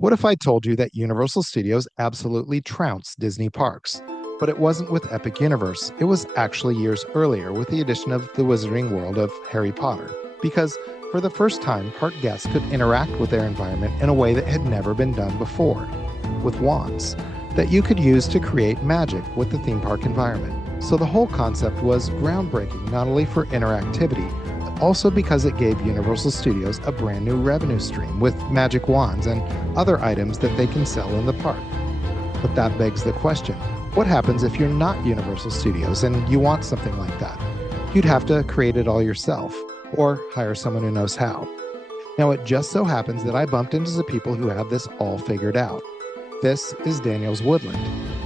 What if I told you that Universal Studios absolutely trounced Disney parks? But it wasn't with Epic Universe, it was actually years earlier with the addition of the Wizarding World of Harry Potter. Because for the first time, park guests could interact with their environment in a way that had never been done before, with wands that you could use to create magic with the theme park environment. So the whole concept was groundbreaking not only for interactivity, but also because it gave Universal Studios a brand new revenue stream with magic wands and other items that they can sell in the park. But that begs the question, what happens if you're not Universal Studios and you want something like that? You'd have to create it all yourself, or hire someone who knows how. Now, it just so happens that I bumped into some people who have this all figured out. This is Daniel's Woodland,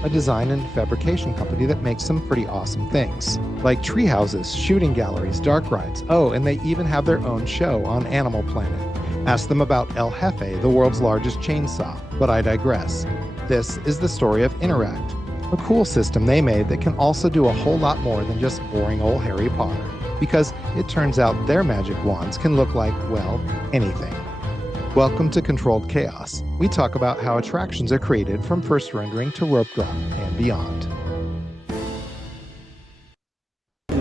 a design and fabrication company that makes some pretty awesome things, like tree houses, shooting galleries, dark rides. Oh, and they even have their own show on Animal Planet. Ask them about El Jefe, the world's largest chainsaw, but I digress. This is the story of Interact, a cool system they made that can also do a whole lot more than just boring old Harry Potter, because it turns out their magic wands can look like, well, anything. Welcome to Controlled Chaos. We talk about how attractions are created from first rendering to rope drop and beyond.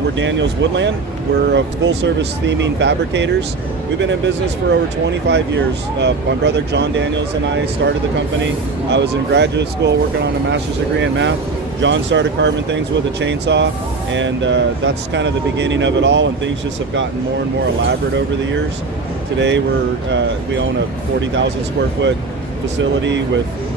We're Daniel's Woodland. We're a full-service theming fabricators. We've been in business for over 25 years. My brother John Daniels and I started the company. I was in graduate school working on a master's degree in math. John started carving things with a chainsaw, and that's kind of the beginning of it all, and things just have gotten more and more elaborate over the years. Today we own a 40,000 square foot facility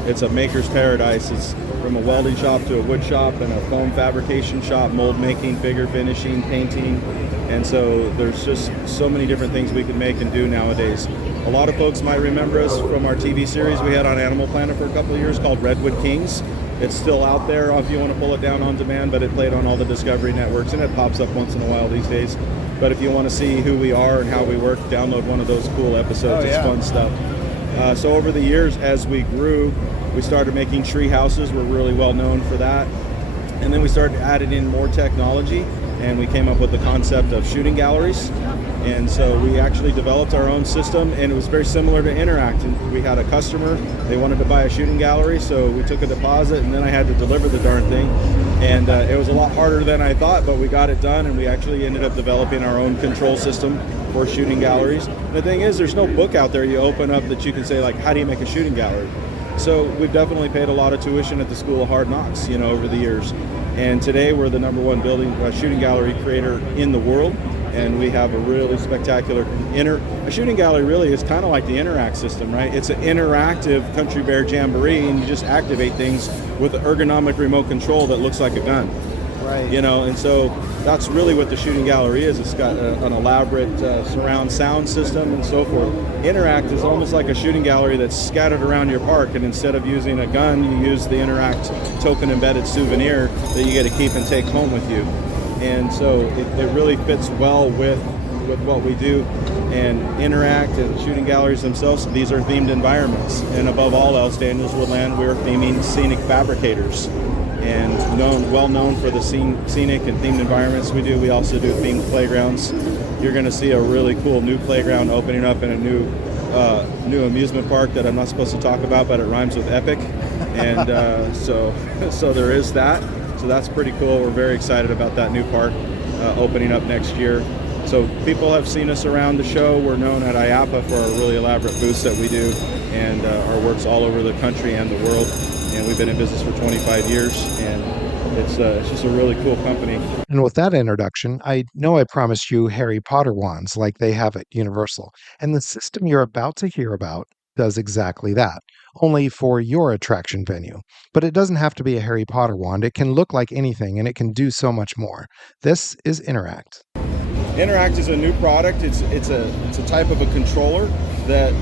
it's a maker's paradise. It's from a welding shop to a wood shop and a foam fabrication shop, mold making, figure finishing, painting, and so there's just so many different things we can make and do nowadays. A lot of folks might remember us from our TV series we had on Animal Planet for a couple of years called Redwood Kings. It's still out there if you want to pull it down on demand, but it played on all the Discovery networks, and it pops up once in a while these days. But if you want to see who we are and how we work, download one of those cool episodes. It's fun stuff. So over the years, as we grew, we started making tree houses. We're really well known for that. And then we started adding in more technology, and we came up with the concept of shooting galleries. And so we actually developed our own system, and it was very similar to Interact. And we had a customer, they wanted to buy a shooting gallery, so we took a deposit, and then I had to deliver the darn thing. And it was a lot harder than I thought, but we got it done, and we actually ended up developing our own control system for shooting galleries. And the thing is, there's no book out there you open up that you can say, like, how do you make a shooting gallery? So we've definitely paid a lot of tuition at the School of Hard Knocks, over the years. And today we're the number one shooting gallery creator in the world. And we have a really spectacular a shooting gallery really is kind of like the Interact system, right? It's an interactive Country Bear Jamboree, and you just activate things with an ergonomic remote control that looks like a gun. Right. And so that's really what the shooting gallery is. It's got an elaborate surround sound system and so forth. Interact is almost like a shooting gallery that's scattered around your park, and instead of using a gun, you use the Interact token embedded souvenir that you get to keep and take home with you. And so it really fits well with what we do. And Interact and shooting galleries themselves, these are themed environments. And above all else, Daniel's Woodland, we're theming scenic fabricators. And well known for the scenic and themed environments we do. We also do themed playgrounds. You're going to see a really cool new playground opening up in a new amusement park that I'm not supposed to talk about, but it rhymes with epic. And so there is that. So that's pretty cool. We're very excited about that new park opening up next year. So people have seen us around the show. We're known at IAAPA for our really elaborate booths that we do, and our work's all over the country and the world. And we've been in business for 25 years, and it's just a really cool company. And with that introduction, I know I promised you Harry Potter wands like they have at Universal. And the system you're about to hear about does exactly that, only for your attraction venue. But it doesn't have to be a Harry Potter wand. It can look like anything, and it can do so much more. This is Interact. Interact is a new product. It's a type of a controller that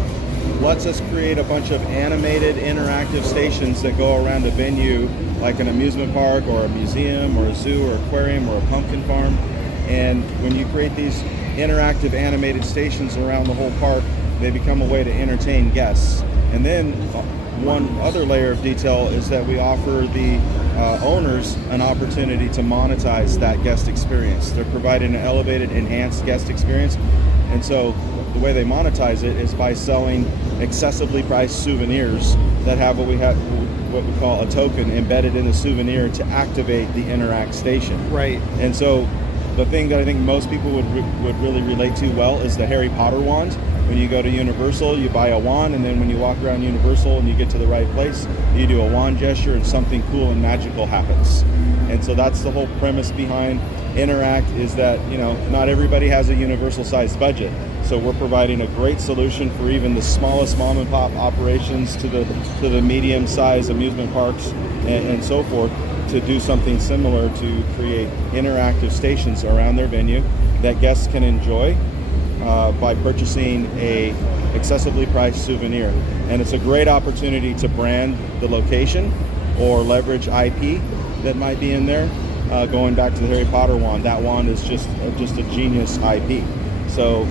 lets us create a bunch of animated interactive stations that go around a venue like an amusement park or a museum or a zoo or aquarium or a pumpkin farm. And when you create these interactive animated stations around the whole park, they become a way to entertain guests. And then one other layer of detail is that we offer the owners an opportunity to monetize that guest experience. They're providing an elevated, enhanced guest experience. And so the way they monetize it is by selling excessively priced souvenirs that have what we call a token embedded in the souvenir to activate the Interact station. Right. And so the thing that I think most people would really relate to well is the Harry Potter wand. When you go to Universal, you buy a wand, and then when you walk around Universal and you get to the right place, you do a wand gesture and something cool and magical happens. And so that's the whole premise behind Interact, is that, you know, not everybody has a Universal sized budget. So we're providing a great solution for even the smallest mom and pop operations to the medium sized amusement parks and so forth, to do something similar to create interactive stations around their venue that guests can enjoy by purchasing a excessively priced souvenir. And it's a great opportunity to brand the location or leverage IP that might be in there. Going back to the Harry Potter wand, that wand is just a genius IP. So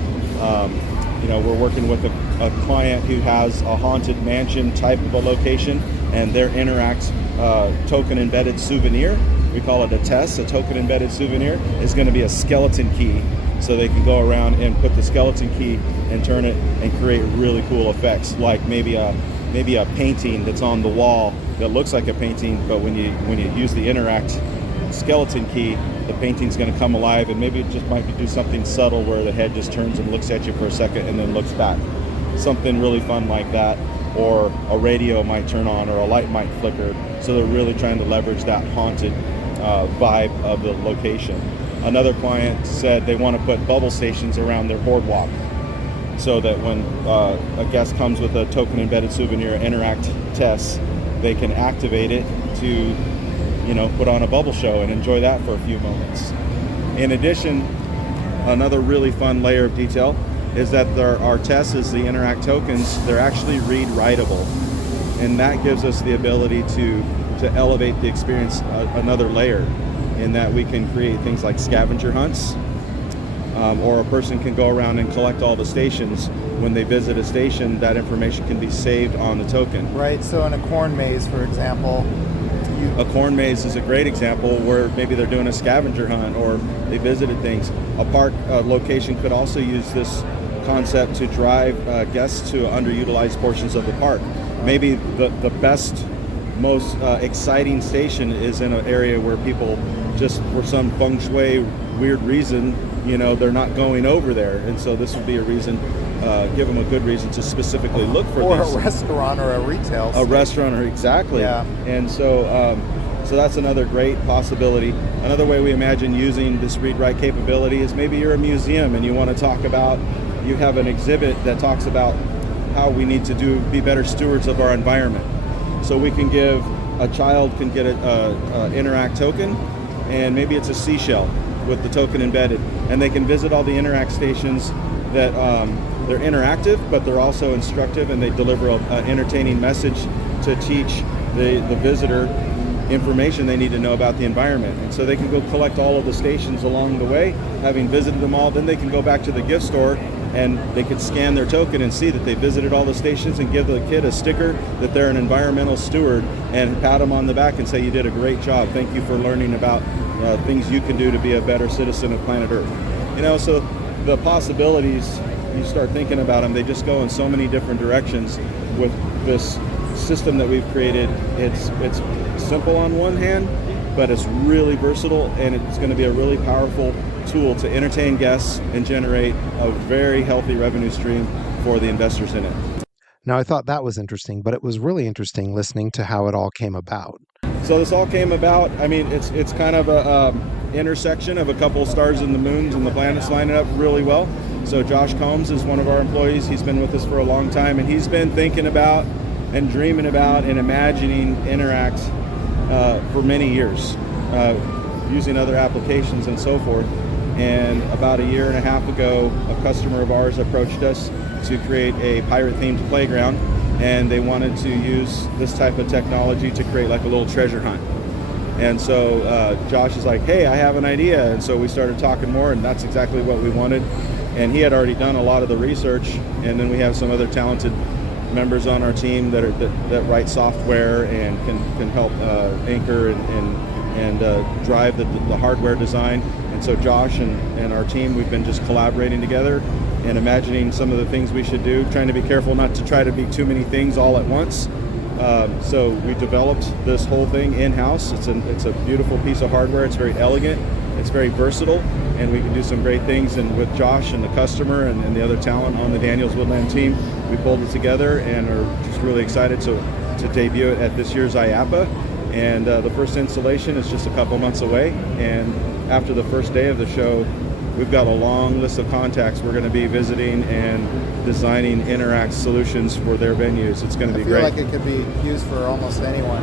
you know, we're working with a client who has a haunted mansion type of a location, and their Interact token embedded souvenir, we call it a TESS, a token embedded souvenir, is going to be a skeleton key. So they can go around and put the skeleton key and turn it and create really cool effects, like maybe a painting that's on the wall that looks like a painting, but when you use the Interact skeleton key, the painting's going to come alive, and maybe it just might do something subtle where the head just turns and looks at you for a second and then looks back. Something really fun like that. Or a radio might turn on, or a light might flicker. So they're really trying to leverage that haunted vibe of the location. Another client said they want to put bubble stations around their boardwalk, so that when a guest comes with a token embedded souvenir Interact test, they can activate it to, you know, put on a bubble show and enjoy that for a few moments. In addition, another really fun layer of detail is that our tests, is the Interact tokens, they're actually read-writable, and that gives us the ability to elevate the experience another layer, in that we can create things like scavenger hunts, or a person can go around and collect all the stations. When they visit a station, that information can be saved on the token. Right, so in a corn maze, for example, a corn maze is a great example where maybe they're doing a scavenger hunt or they visited things. A park location could also use this concept to drive guests to underutilized portions of the park. Maybe the best, most exciting station is in an area where people just, for some feng shui weird reason, you know, they're not going over there, and so this would be a reason, give them a good reason to specifically look for or these. a restaurant or a retail station. Restaurant, or exactly. Yeah. And so so that's another great possibility. Another way we imagine using this read-write capability is maybe you're a museum and you want to talk about, you have an exhibit that talks about how we need to be better stewards of our environment. So we can give, a child can get a Interact token, and maybe it's a seashell with the token embedded, and they can visit all the Interact stations that they're interactive, but they're also instructive, and they deliver an entertaining message to teach the visitor information they need to know about the environment. And so they can go collect all of the stations along the way, having visited them all. Then they can go back to the gift store and they could scan their token and see that they visited all the stations, and give the kid a sticker that they're an environmental steward, and pat them on the back and say, you did a great job. Thank you for learning about things you can do to be a better citizen of planet Earth. You know, so the possibilities, you start thinking about them, they just go in so many different directions with this system that we've created. It's simple on one hand, but it's really versatile, and it's going to be a really powerful tool to entertain guests and generate a very healthy revenue stream for the investors in it. Now, I thought that was interesting, but it was really interesting listening to how it all came about. So this all came about, I mean, it's kind of a intersection of a couple stars and the moons and the planets lining up really well. So Josh Combs is one of our employees. He's been with us for a long time, and he's been thinking about and dreaming about and imagining Interact for many years, using other applications and so forth. And about a year and a half ago, a customer of ours approached us to create a pirate-themed playground, and they wanted to use this type of technology to create like a little treasure hunt. And so Josh is like, hey, I have an idea. And so we started talking more, and that's exactly what we wanted. And he had already done a lot of the research, and then we have some other talented members on our team that write software and can help anchor and drive the hardware design. And so Josh and our team, we've been just collaborating together and imagining some of the things we should do, trying to be careful not to try to be too many things all at once. So we developed this whole thing in-house. It's a beautiful piece of hardware. It's very elegant. It's very versatile, and we can do some great things. And with Josh and the customer and the other talent on the Daniels Woodland team, we pulled it together and are just really excited to debut it at this year's IAAPA. And the first installation is just a couple months away. And after the first day of the show, we've got a long list of contacts we're going to be visiting and designing Interact solutions for their venues. It's going to be great. I feel like it could be used for almost anyone.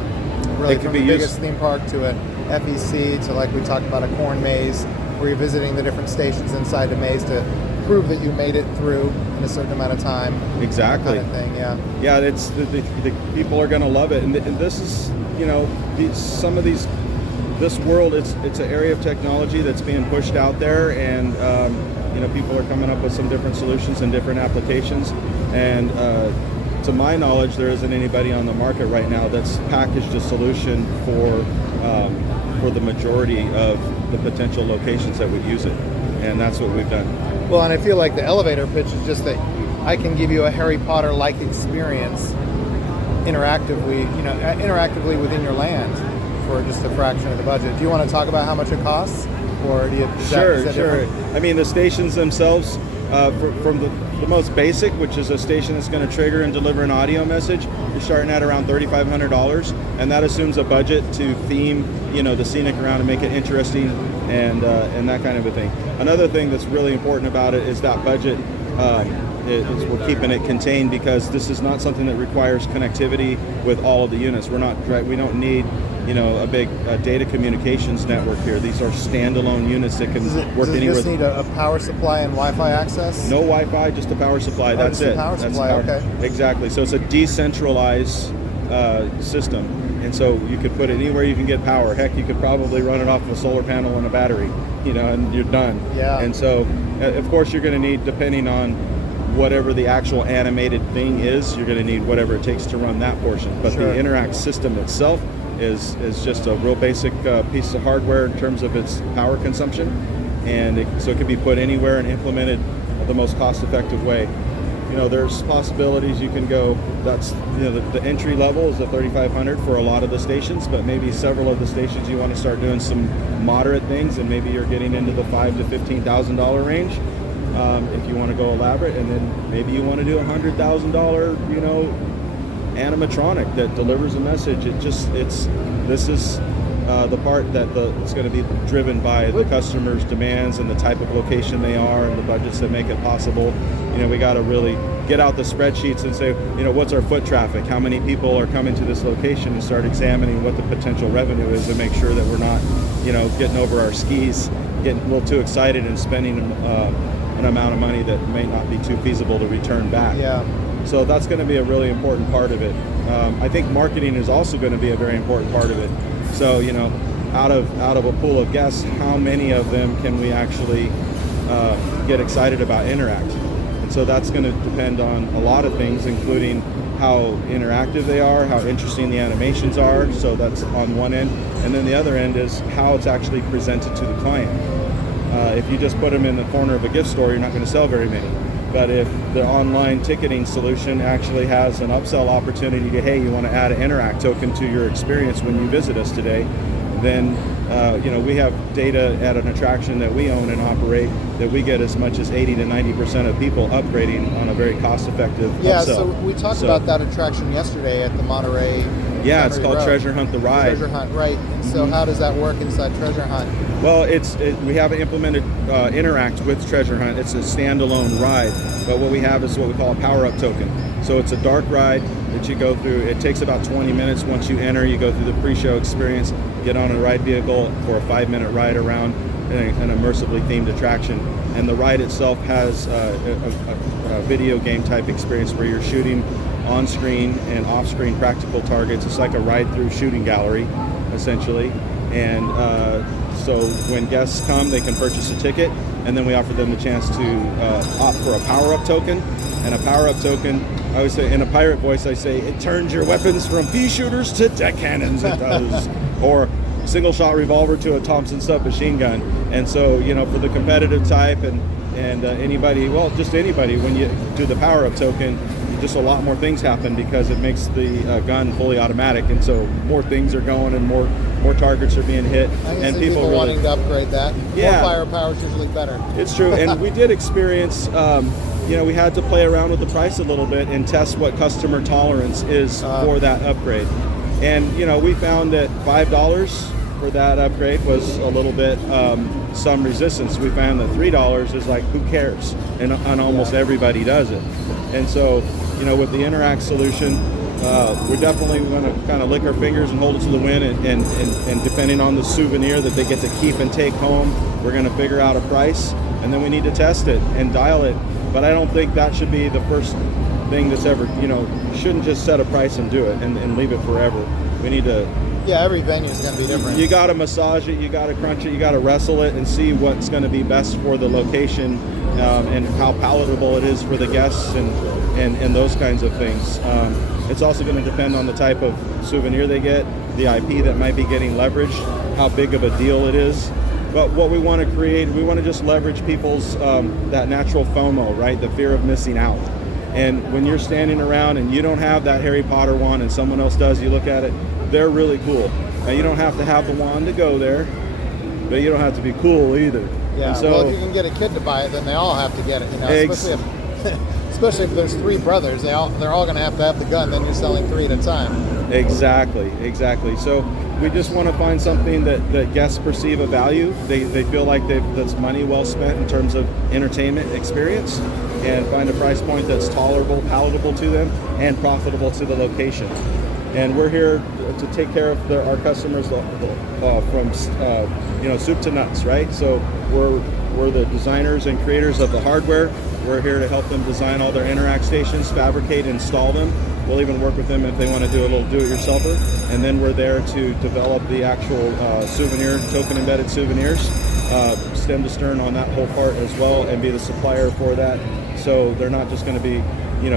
Really, from the biggest theme park to a FEC to, like we talked about, a corn maze, where you're visiting the different stations inside the maze to prove that you made it through in a certain amount of time. Exactly. That kind of thing, yeah. Yeah, it's the people are going to love it, and this is, you know, this world, it's an area of technology that's being pushed out there, and you know, people are coming up with some different solutions and different applications, and to my knowledge, there isn't anybody on the market right now that's packaged a solution for the majority of the potential locations that would use it, and that's what we've done. Well, and I feel like the elevator pitch is just that I can give you a Harry Potter-like experience interactively within your land for just a fraction of the budget. Do you want to talk about how much it costs, or do you? Sure. I mean, the stations themselves, from the most basic, which is a station that's going to trigger and deliver an audio message, you're starting at around $3,500, and that assumes a budget to theme, you know, the scenic around and make it interesting and that kind of a thing. Another thing that's really important about it is that budget. We're keeping it contained because this is not something that requires connectivity with all of the units. We don't need, you know, a big data communications network here. These are standalone units that can work anywhere. Does it just need a power supply and Wi-Fi access? No Wi-Fi, just a power supply. That's it. Power supply. Okay. Exactly. So it's a decentralized system, and so you could put it anywhere you can get power. Heck, you could probably run it off of a solar panel and a battery, you know, and you're done. Yeah. And so, of course, you're going to need, depending on whatever the actual animated thing is, you're going to need whatever it takes to run that portion. But Sure. the Interact system itself is just a real basic piece of hardware in terms of its power consumption, and so it can be put anywhere and implemented the most cost-effective way. You know, there's possibilities you can go. That's, you know, the entry level is the $3,500 for a lot of the stations, but maybe several of the stations you want to start doing some moderate things, and maybe you're getting into the $5,000 to $15,000 range. If you want to go elaborate, and then maybe you want to do $100,000, you know, animatronic that delivers a message. This is the part that it's going to be driven by the customer's demands and the type of location they are and the budgets that make it possible. You know, we got to really get out the spreadsheets and say, you know, what's our foot traffic? How many people are coming to this location, and start examining what the potential revenue is, and make sure that we're not, you know, getting over our skis, getting a little too excited and spending an amount of money that may not be too feasible to return back. Yeah. So that's going to be a really important part of it. I think marketing is also going to be a very important part of it. So, you know, out of a pool of guests, how many of them can we actually get excited about Interact? And so that's going to depend on a lot of things, including how interactive they are, how interesting the animations are. So that's on one end. And then the other end is how it's actually presented to the client. If you just put them in the corner of a gift store, you're not going to sell very many. But if the online ticketing solution actually has an upsell opportunity to, hey, you want to add an Interact token to your experience when you visit us today, then you know, we have data at an attraction that we own and operate that we get as much as 80 to 90% of people upgrading on a very cost-effective upsell. Yeah, so we talked about that attraction yesterday at the Monterey. Yeah, it's called Road. Treasure Hunt the Ride. Treasure Hunt, right. So how does that work inside Treasure Hunt? Well, we haven't implemented Interact with Treasure Hunt. It's a standalone ride, but what we have is what we call a power-up token. So it's a dark ride that you go through. It takes about 20 minutes once you enter. You go through the pre-show experience, get on a ride vehicle for a 5-minute ride around an immersively themed attraction. And the ride itself has a video game type experience where you're shooting on-screen and off-screen practical targets. It's like a ride-through shooting gallery, essentially. And so when guests come, they can purchase a ticket, and then we offer them the chance to opt for a power-up token. And a power-up token, I always say, in a pirate voice, I say, it turns your weapons from pea shooters to deck cannons, it does. Or single-shot revolver to a Thompson submachine gun. And so, you know, for the competitive type and And just anybody, when you do the power-up token, just a lot more things happen because it makes the gun fully automatic, and so more things are going and more targets are being hit. I can and see people really, wanting to upgrade that. Yeah. More firepower is usually better. It's true, and we did experience, we had to play around with the price a little bit and test what customer tolerance is for that upgrade. And, we found that $5 for that upgrade was a little bit some resistance. We found that $3 is like, who cares? And almost everybody does it. And so, with the Interact solution, we're definitely going to kind of lick our fingers and hold it to the wind, and depending on the souvenir that they get to keep and take home, we're going to figure out a price, and then we need to test it and dial it. But I don't think that should be the first thing that's ever, shouldn't just set a price and do it and leave it forever. We need to... Yeah, every venue is going to be different. You got to massage it, you got to crunch it, you got to wrestle it and see what's going to be best for the location, and how palatable it is for the guests and those kinds of things. It's also going to depend on the type of souvenir they get, the IP that might be getting leveraged, how big of a deal it is. But what we want to create, we want to just leverage people's that natural FOMO, right? The fear of missing out. And when you're standing around and you don't have that Harry Potter wand and someone else does, you look at it, they're really cool. Now you don't have to have the wand to go there, but you don't have to be cool either. Yeah, and so, well, if you can get a kid to buy it, then they all have to get it. Especially if there's three brothers, they're all going to have the gun. Then you're selling three at a time. Exactly. So we just want to find something that guests perceive a value. They feel like that's money well spent in terms of entertainment experience, and find a price point that's tolerable, palatable to them, and profitable to the location. And we're here to take care of our customers from soup to nuts, right? So we're the designers and creators of the hardware. We're here to help them design all their Interact stations, fabricate, install them. We'll even work with them if they want to do a little do-it-yourselfer. And then we're there to develop the actual souvenir, token-embedded souvenirs, stem to stern on that whole part as well, and be the supplier for that. So they're not just going to be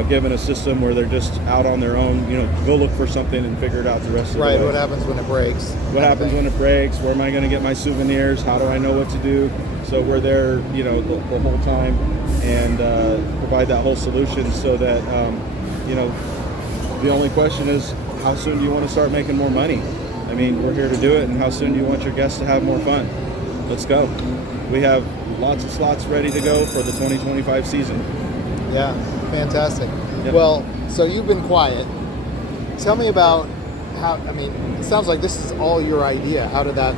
given a system where they're just out on their own, go look for something and figure it out the rest of the way. Right, what happens when it breaks? What happens when it breaks? Where am I going to get my souvenirs? How do I know what to do? So we're there, the whole time, and provide that whole solution so that, the only question is, how soon do you want to start making more money? I mean, we're here to do it, and how soon do you want your guests to have more fun? Let's go. We have lots of slots ready to go for the 2025 season. Yeah, fantastic. Yep. Well, so you've been quiet. Tell me about it sounds like this is all your idea. How did that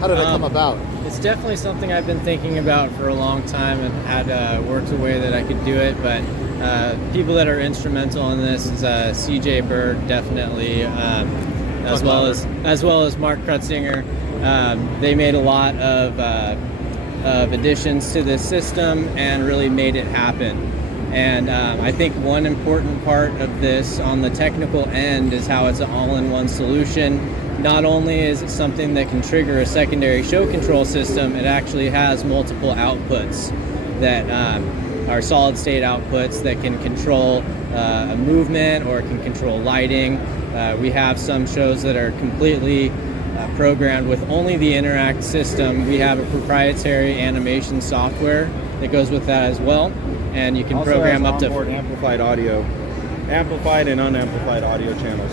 come about? It's definitely something I've been thinking about for a long time and had worked a way that I could do it, but people that are instrumental in this is CJ Bird, definitely, as well as Mark Krutzinger. They made a lot of additions to this system and really made it happen. And I think one important part of this on the technical end is how it's an all-in-one solution. Not only is it something that can trigger a secondary show control system, it actually has multiple outputs that are solid-state outputs that can control a movement or can control lighting. We have some shows that are completely programmed with only the Interact system. We have a proprietary animation software that goes with that as well, and you can also program up to amplified audio, amplified and unamplified audio channels.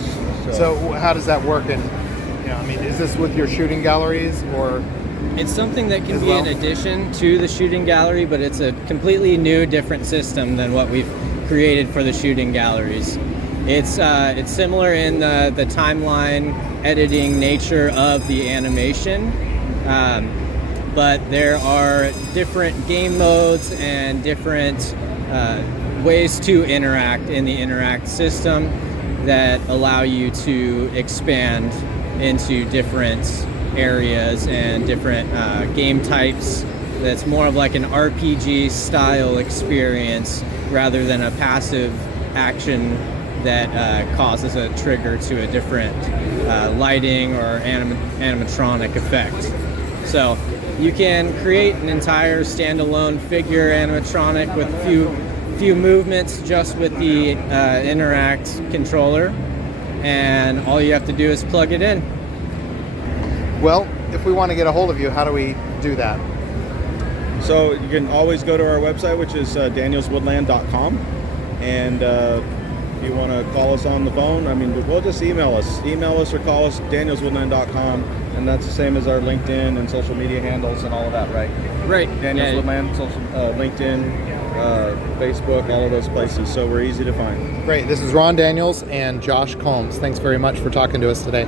So how does that work? Is this with your shooting galleries, or? It's something that can be an addition to the shooting gallery, but it's a completely new, different system than what we've created for the shooting galleries. It's similar in the timeline editing nature of the animation, but there are different game modes and different ways to interact in the Interact system that allow you to expand into different areas and different game types. That's more of like an RPG style experience rather than a passive action that causes a trigger to a different lighting or animatronic effect. So you can create an entire standalone figure animatronic with a few movements just with the Interact controller, and all you have to do is plug it in. Well, if we want to get a hold of you, how do we do that? So you can always go to our website, which is danielswoodland.com. And if you want to call us on the phone, I mean, we'll just email us. Email us or call us, danielswoodland.com. And that's the same as our LinkedIn and social media handles and all of that, right? Right. Daniels Woodland, LinkedIn, Facebook, all of those places. So we're easy to find. Great. This is Ron Daniels and Josh Combs. Thanks very much for talking to us today.